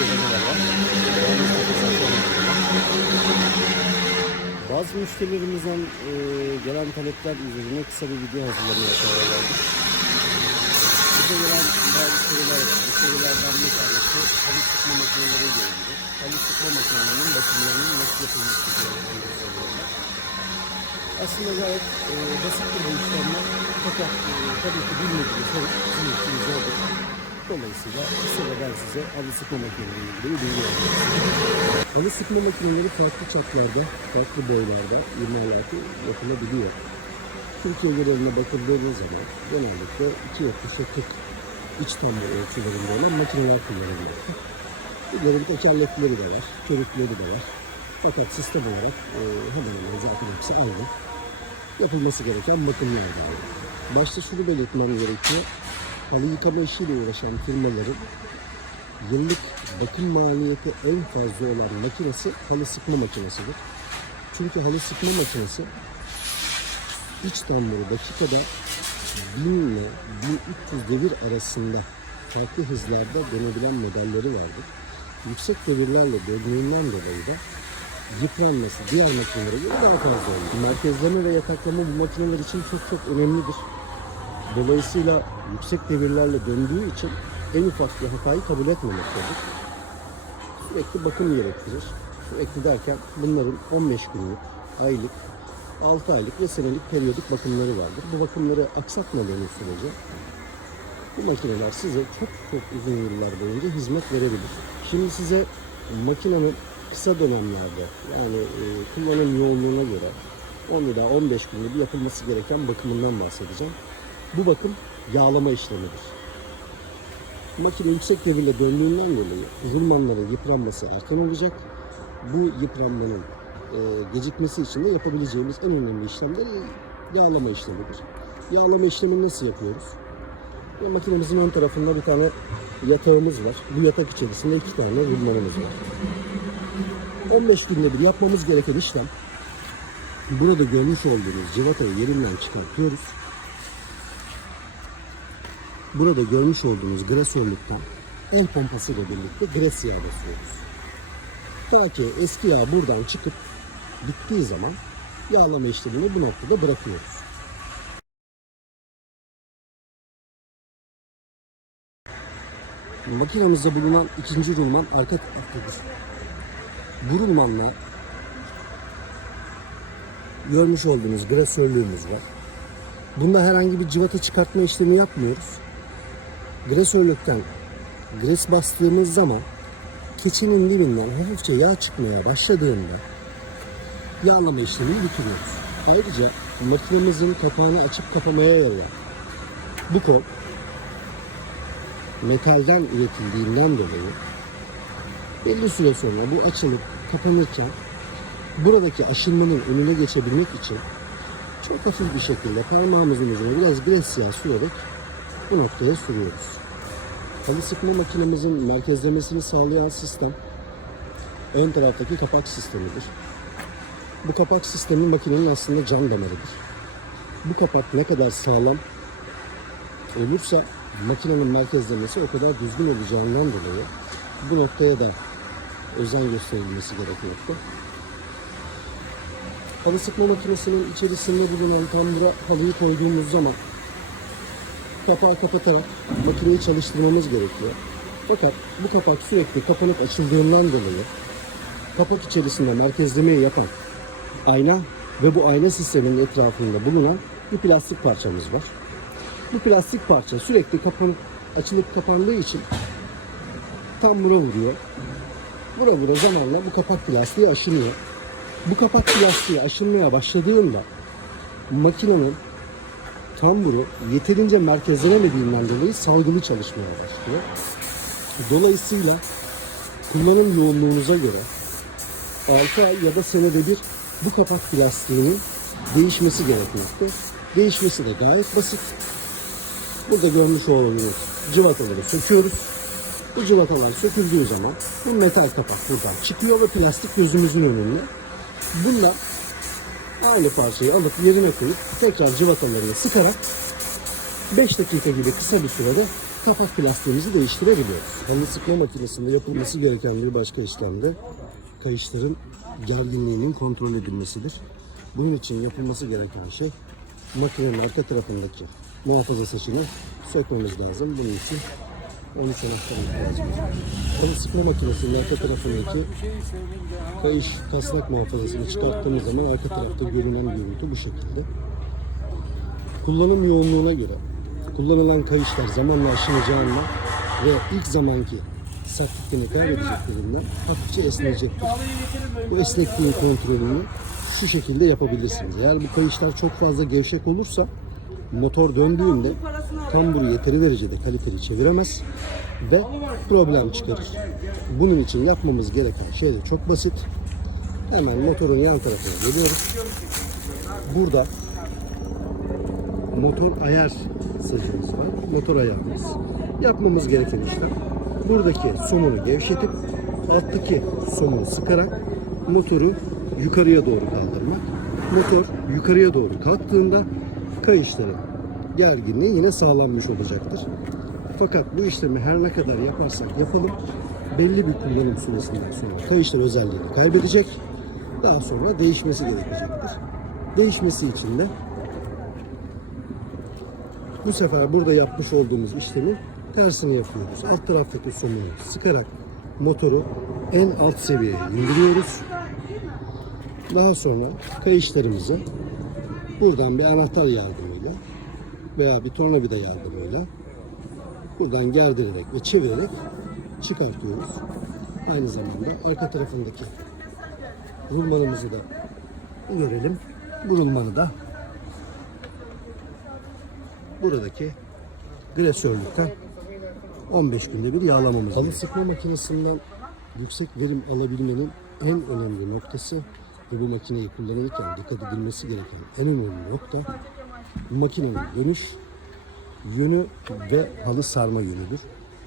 Neler var? Bazı müşterilerimizden e, gelen talepler üzerine kısa bir video hazırlamaya karar verdik. Bize gelen bazı sorular var. Bu sorulardan bir tanesi halı sıkma makineleriyle ilgili. Halı sıkma makinelerinin bakımlarının nasıl yapılması gerektiğini. Aslında gayet e, basit bir işlemler. Fakat e, tabii ki bilmediğiniz şey sizin için zordur. Dolayısıyla kısaca ben size halı sıkma makineleriyle ilgili bilgi. Halı sıkma makineleri farklı çaplarda, farklı boylarda imalatı yapılabiliyor. Türkiye geneline bakıldığınız zaman genellikle 2 yapışa 40 iç tamlı ölçülerinde olan makineler kullanılmakta. Bunların tekerlekleri de var, körükleri de var. Fakat sistem olarak e, hemen hemen zaten hepsi aynı. Yapılması gereken bakımlar var. Başta şunu belirtmem gerekiyor. Halı yıkama işiyle uğraşan firmaların yıllık bakım maliyeti en fazla olan makinesi halı sıkma makinesidir. Çünkü halı sıkma makinesi iç tamburu dakikada 1000 ile 1300 devir arasında farklı hızlarda dönebilen modelleri vardır. Yüksek devirlerle döndüğünden dolayı da yıpranması diğer makinelere göre daha fazla olur. Merkezleme ve yataklama bu makineler için çok çok önemlidir. Dolayısıyla yüksek devirlerle döndüğü için en ufak bir hatayı kabul etmemektedir. Sürekli bakım gerektirir. Sürekli derken bunların 15 günlük, aylık, 6 aylık ve senelik periyodik bakımları vardır. Bu bakımları aksatmadığınız sürece bu makineler size çok çok uzun yıllar boyunca hizmet verebilir. Şimdi size makinenin kısa dönemlerde yani e, kullanım yoğunluğuna göre 10 ila 15 günde bir yapılması gereken bakımından bahsedeceğim. Bu bakım yağlama işlemidir. Makine yüksek devirle döndüğünden dolayı rulmanların yıpranması erken olacak. Bu yıpranmanın e, gecikmesi için de yapabileceğimiz en önemli işlemler yağlama işlemidir. Yağlama işlemini nasıl yapıyoruz? Ve makinemizin ön tarafında bir tane yatağımız var. Bu yatak içerisinde iki tane rulmanımız var. 15 günde bir yapmamız gereken işlem burada görmüş olduğunuz civatayı yerinden çıkartıyoruz. Burada görmüş olduğunuz gresörlükten el pompası ile birlikte gres yağı basıyoruz. Ta ki eski yağ buradan çıkıp bittiği zaman yağlama işlemini bu noktada bırakıyoruz. Makinamızda bulunan ikinci rulman arka taraftadır. Bu rulmanla görmüş olduğunuz gresörlüğümüz var. Bunda herhangi bir cıvata çıkartma işlemi yapmıyoruz. Gresörlükten gres bastığımız zaman keçinin dibinden hafifçe yağ çıkmaya başladığında yağlama işlemini bitiriyoruz. Ayrıca makinemizin kapağını açıp kapamaya yarayan bu kol metalden üretildiğinden dolayı belli süre sonra bu açılıp kapanırken buradaki aşınmanın önüne geçebilmek için çok hafif bir şekilde parmağımızın ucuna biraz gres yağı sürerek bu noktaya sürüyoruz. Halı sıkma makinemizin merkezlemesini sağlayan sistem ön taraftaki kapak sistemidir. Bu kapak sistemi makinenin aslında can damarıdır. Bu kapak ne kadar sağlam olursa makinenin merkezlemesi o kadar düzgün olacağından dolayı bu noktaya da özen gösterilmesi gerekmekte. Halı sıkma makinesinin içerisinde bulunan tambura halıyı koyduğumuz zaman kapağı kapatarak makineyi çalıştırmamız gerekiyor. Fakat bu kapak sürekli kapanıp açıldığından dolayı kapak içerisinde merkezlemeyi yapan ayna ve bu ayna sisteminin etrafında bulunan bir plastik parçamız var. Bu plastik parça sürekli kapanıp açılıp kapandığı için tam bura vuruyor. Bura vura zamanla bu kapak plastiği aşınıyor. Bu kapak plastiği aşınmaya başladığında makinenin tamburu yeterince merkezlenemediğinden dolayı salgılı çalışmaya başlıyor. Dolayısıyla kullanım yoğunluğunuza göre 6 ay ya da senede bir bu kapak plastiğinin değişmesi gerekmekte. Değişmesi de gayet basit. Burada görmüş olduğunuz cıvataları söküyoruz. Bu cıvatalar söküldüğü zaman bu metal kapak buradan çıkıyor ve plastik gözümüzün önünde. Bundan aynı parçayı alıp yerine koyup tekrar cıvatalarını sıkarak 5 dakika gibi kısa bir sürede kapak plastiğimizi değiştirebiliyoruz. Halı sıkma makinesinde yapılması gereken bir başka işlem de kayışların gerginliğinin kontrol edilmesidir. Bunun için yapılması gereken şey makinenin arka tarafındaki muhafaza saçını sökmemiz lazım. Bunun için 13 anahtar ihtiyacımız var. Halı sıkma makinesinin arka tarafındaki kayış kasnak muhafazasını çıkarttığımız zaman arka tarafta görünen görüntü bu şekilde. Kullanım yoğunluğuna göre kullanılan kayışlar zamanla aşınacağından ve ilk zamanki sertliklerini kaybedeceklerinden hafifçe esneyecektir. Bu esnekliğin kontrolünü şu şekilde yapabilirsiniz. Eğer bu kayışlar çok fazla gevşek olursa motor döndüğünde kamburu yeteri derecede kaliteli çeviremez ve problem çıkarır. Bunun için yapmamız gereken şey de çok basit. Hemen motorun yan tarafına geliyoruz. Burada motor ayar sacımız var. Motor ayarımız. Yapmamız gereken işlem buradaki somunu gevşetip alttaki somunu sıkarak motoru yukarıya doğru kaldırmak. Motor yukarıya doğru kalktığında kayışların gerginliği yine sağlanmış olacaktır. Fakat bu işlemi her ne kadar yaparsak yapalım belli bir kullanım süresinden sonra kayışlar özelliğini kaybedecek. Daha sonra değişmesi gerekecektir. Değişmesi için de bu sefer burada yapmış olduğumuz işlemin tersini yapıyoruz. Alt taraftaki somunu sıkarak motoru en alt seviyeye indiriyoruz. Daha sonra kayışlarımızı buradan bir anahtar yardımıyla veya bir tornavida yardımıyla buradan gerdirerek ve çevirerek çıkartıyoruz. Aynı zamanda arka tarafındaki rulmanımızı da görelim. Bu rulmanı da buradaki gresörlükten 15 günde bir yağlamamız Halı sıkma makinesinden yüksek verim alabilmenin en önemli noktası bu makineyi kullanırken dikkat edilmesi gereken en önemli nokta makinenin dönüş yönü ve halı sarma yönüdür.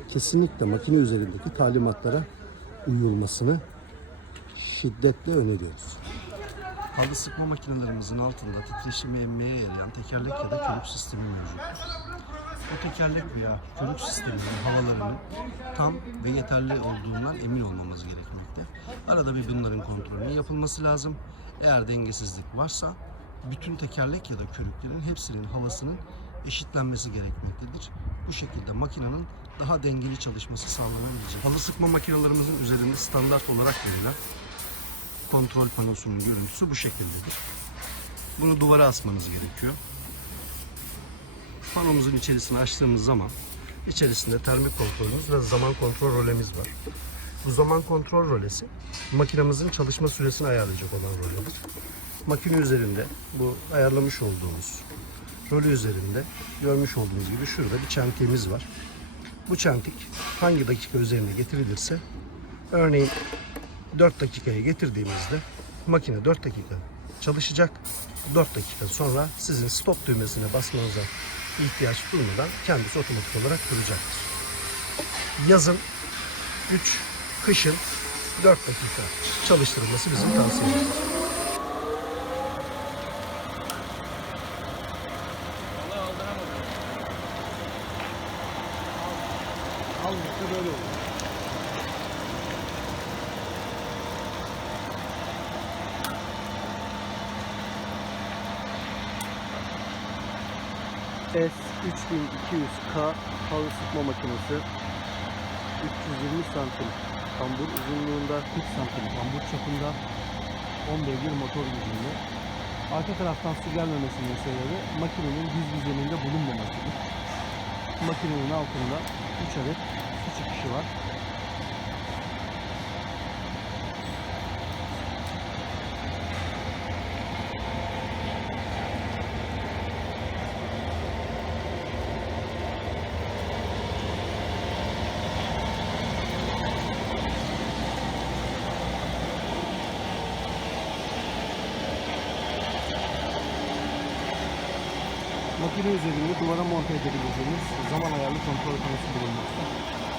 Kesinlikle makine üzerindeki talimatlara uyulmasını şiddetle öneriyoruz. Halı sıkma makinelerimizin altında titreşimi emmeye yarayan tekerlek ya da körük sistemi mevcuttur. Bu tekerlek veya körük sisteminin havalarının tam ve yeterli olduğundan emin olmamız gerekmekte. Arada bir bunların kontrolünün yapılması lazım. Eğer dengesizlik varsa bütün tekerlek ya da körüklerin hepsinin havasının eşitlenmesi gerekmektedir. Bu şekilde makinenin daha dengeli çalışması sağlanabilecek. Halı sıkma makinelerimizin üzerinde standart olarak verilen kontrol panosunun görüntüsü bu şekildedir. Bunu duvara asmanız gerekiyor. Panomuzun içerisini açtığımız zaman içerisinde termik kontrolümüz ve zaman kontrol rolemiz var. Bu zaman kontrol rolesi makinamızın çalışma süresini ayarlayacak olan roledir. Makine üzerinde bu ayarlamış olduğumuz rolü üzerinde görmüş olduğunuz gibi şurada bir çentiğimiz var. Bu çentik hangi dakika üzerine getirilirse örneğin 4 dakikaya getirdiğimizde makine 4 dakika çalışacak. 4 dakika sonra sizin stop düğmesine basmanıza ihtiyaç duymadan kendisi otomatik olarak duracaktır. Yazın 3, kışın 4 dakika çalıştırılması bizim tavsiyemiz. Almışsa böyle olur. S3200K halı sıkma makinesi 320 santim kambur uzunluğunda 40 santim kambur çapında 10 beygir motor gücünde arka taraftan su gelmemesinin sebebi makinenin düz düzeninde bulunmamasıdır. Makinenin altında 3 adet su çıkışı var. Makine üzerinde duvara monte edebileceğiniz zaman ayarlı kontrol panosu bulunmakta.